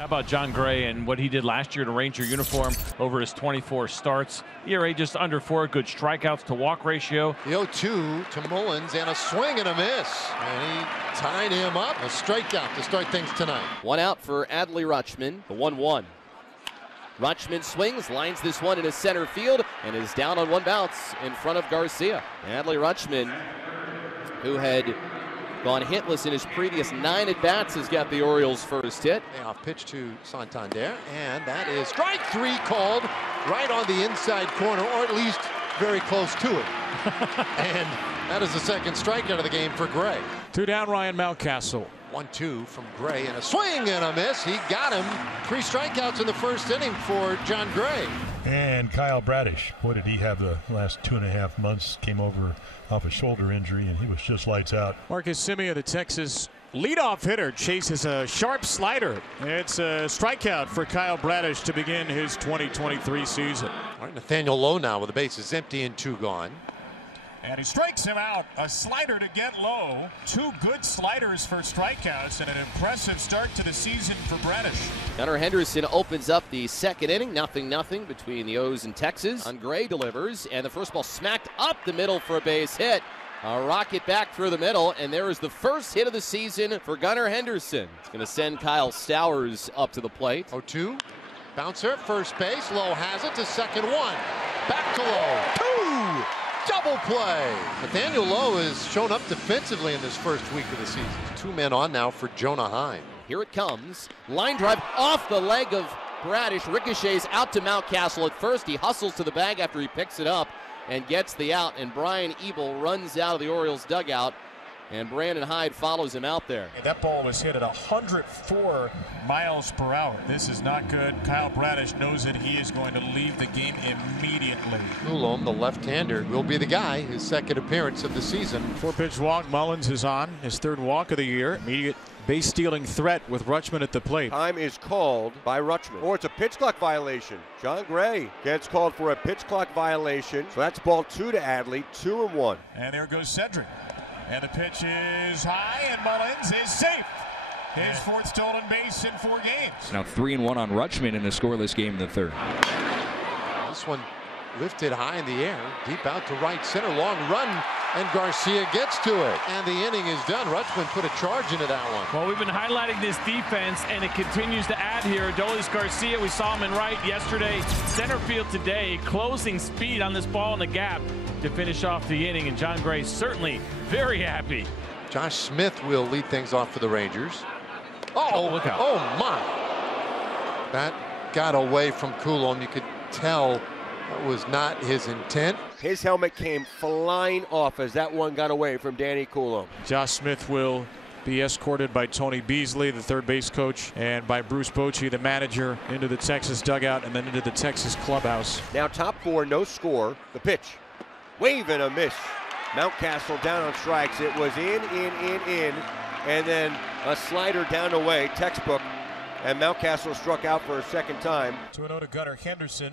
How about John Gray and what he did last year in a Ranger uniform over his 24 starts? ERA just under 4, good strikeouts to walk ratio. The 0-2 to Mullins and a swing and a miss. And he tied him up. A strikeout to start things tonight. One out for Adley Rutschman, the 1-1. Rutschman swings, lines this one into center field, and is down on one bounce in front of Garcia. Adley Rutschman, who had gone hitless in his previous 9 at-bats, has got the Orioles' first hit. Off pitch to Santander, and that is strike 3 called right on the inside corner, or at least very close to it. And that is the second strikeout of the game for Gray. 2 down, Ryan Mountcastle. 1-2 from Gray, and a swing and a miss. He got him. 3 strikeouts in the first inning for John Gray. And Kyle Bradish, boy, did he have the last 2.5 months. Came over off a shoulder injury, and he was just lights out. Marcus Semien, the Texas leadoff hitter, chases a sharp slider. It's a strikeout for Kyle Bradish to begin his 2023 season. All right, Nathaniel Lowe now with the bases empty and 2 gone. And he strikes him out. A slider to get low. 2 good sliders for strikeouts, and an impressive start to the season for Bradish. Gunnar Henderson opens up the second inning. 0-0 between the O's and Texas. On Gray delivers, and the first ball smacked up the middle for a base hit. A rocket back through the middle, and there is the first hit of the season for Gunnar Henderson. It's going to send Kyle Stowers up to the plate. 0-2. Bouncer, first base. Lowe has it to second 1. Back to Lowe. 2. Double play. Nathaniel Lowe has shown up defensively in this first week of the season. 2 men on now for Jonah Heim. Here it comes. Line drive off the leg of Bradish. Ricochets out to Mountcastle at first. He hustles to the bag after he picks it up and gets the out. And Brian Ebel runs out of the Orioles dugout. And Brandon Hyde follows him out there. And that ball was hit at 104 miles per hour. This is not good. Kyle Bradish knows that he is going to leave the game immediately. Coulomb, the left-hander, will be the guy. His second appearance of the season. 4-pitch walk. Mullins is on his 3rd walk of the year. Immediate base stealing threat with Rutschman at the plate. Time is called by Rutschman. Or it's a pitch clock violation. John Gray gets called for a pitch clock violation. So that's ball 2 to Adley. 2-1. And there goes Cedric. And the pitch is high, and Mullins is safe. His 4th stolen base in 4 games. Now 3-1 on Rutschman in a scoreless game in the 3rd. This one lifted high in the air, deep out to right center, long run, and Garcia gets to it. And the inning is done. Rutschman put a charge into that one. Well, we've been highlighting this defense, and it continues to add here. Adolis Garcia, we saw him in right yesterday. Center field today, closing speed on this ball in the gap to finish off the inning, and John Gray certainly very happy. Josh Smith will lead things off for the Rangers. Oh, look out. Oh, my. That got away from Coulomb. You could tell that was not his intent. His helmet came flying off as that one got away from Danny Coulomb. Josh Smith will be escorted by Tony Beasley, the 3rd base coach, and by Bruce Bochy, the manager, into the Texas dugout and then into the Texas clubhouse. Now top 4, no score. The pitch. Wave and a miss. Mountcastle down on strikes. It was in, and then a slider down away, textbook, and Mountcastle struck out for a second time. 2-0 to Gunnar Henderson.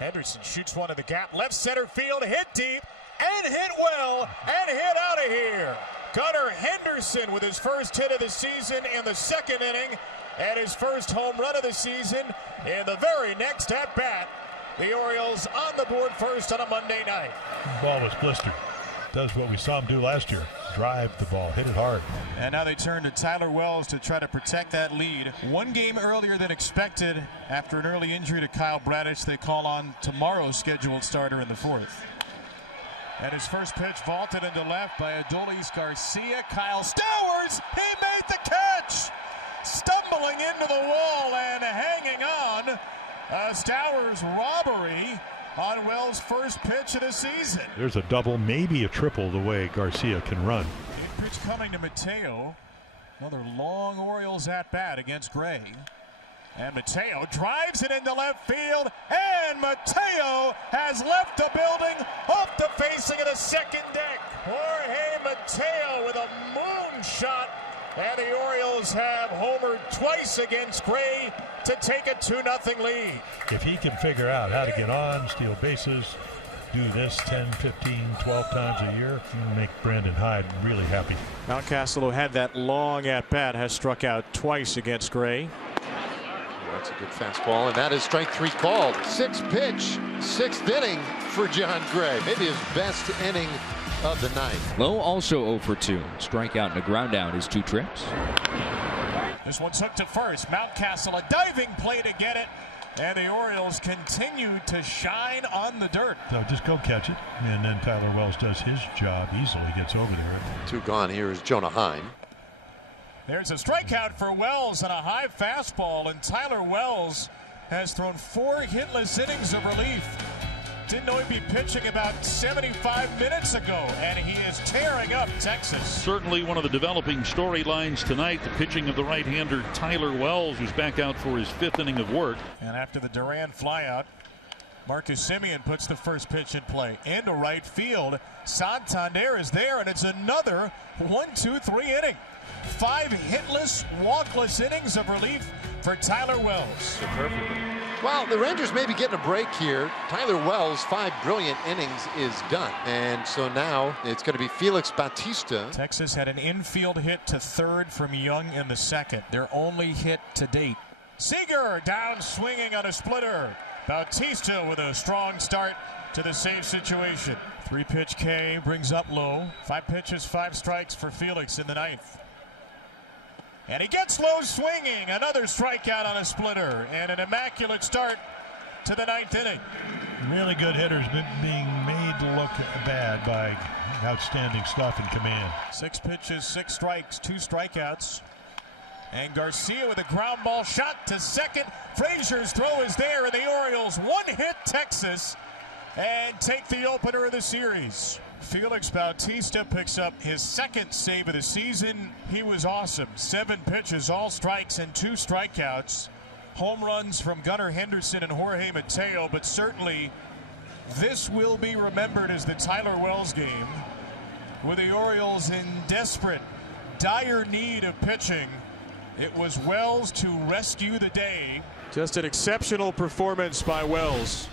Henderson shoots one in the gap, left center field, hit deep, and hit well, and hit out of here. Gunnar Henderson with his first hit of the season in the 2nd inning, and his first home run of the season in the very next at-bat. The Orioles on the board first on a Monday night. The ball was blistered. Does what we saw him do last year. Drive the ball, hit it hard. And now they turn to Tyler Wells to try to protect that lead. 1 game earlier than expected after an early injury to Kyle Bradish. They call on tomorrow's scheduled starter in the 4th. And his first pitch vaulted into left by Adolis Garcia. Kyle Stowers, he made the catch! Stumbling into the wall and hanging on. Stowers robbery on Wells' first pitch of the season. There's a double, maybe a triple the way Garcia can run. Big pitch coming to Mateo. Another long Orioles at bat against Gray. And Mateo drives it into left field, and Mateo has left the building off the facing of the second deck. Jorge Mateo with a moonshot, and the Orioles have homered twice against Gray to take a 2-0 lead. If he can figure out how to get on, steal bases, do this 10, 15, 12 times a year, you make Brandon Hyde really happy. Mountcastle, who had that long at bat, has struck out twice against Gray. That's a good fastball, and that is strike 3 called. 6-pitch, 6th inning for John Gray. Maybe his best inning of the night. Lowe also 0 for 2. Strikeout and a ground out his 2 trips. This one's hooked to first. Mountcastle, a diving play to get it. And the Orioles continue to shine on the dirt. So just go catch it, and then Tyler Wells does his job easily, gets over there. 2 gone. Here is Jonah Heim. There's a strikeout for Wells and a high fastball, and Tyler Wells has thrown 4 hitless innings of relief. Didn't know he'd be pitching about 75 minutes ago, and he is tearing up Texas. Certainly one of the developing storylines tonight, the pitching of the right-hander Tyler Wells, who's back out for his 5th inning of work. And after the Duran flyout, Marcus Semien puts the first pitch in play into right field. Santander is there, and it's another 1-2-3 inning. 5 hitless, walkless innings of relief for Tyler Wells. Well, the Rangers may be getting a break here. Tyler Wells, 5 brilliant innings is done. And so now it's going to be Felix Bautista. Texas had an infield hit to third from Young in the 2nd. Their only hit to date. Seager down swinging on a splitter. Bautista with a strong start to the save situation. 3-pitch K brings up Lowe. 5 pitches, 5 strikes for Felix in the 9th. And he gets Lowe swinging. Another strikeout on a splitter. And an immaculate start to the 9th inning. Really good hitters being made to look bad by outstanding stuff in command. 6 pitches, 6 strikes, 2 strikeouts. And Garcia with a ground ball shot to second. Frazier's throw is there, and the Orioles one-hit Texas and take the opener of the series. Felix Bautista picks up his 2nd save of the season. He was awesome. 7 pitches, all strikes, and 2 strikeouts. Home runs from Gunnar Henderson and Jorge Mateo, but certainly this will be remembered as the Tyler Wells game, with the Orioles in desperate, dire need of pitching. It was Wells to rescue the day. Just an exceptional performance by Wells.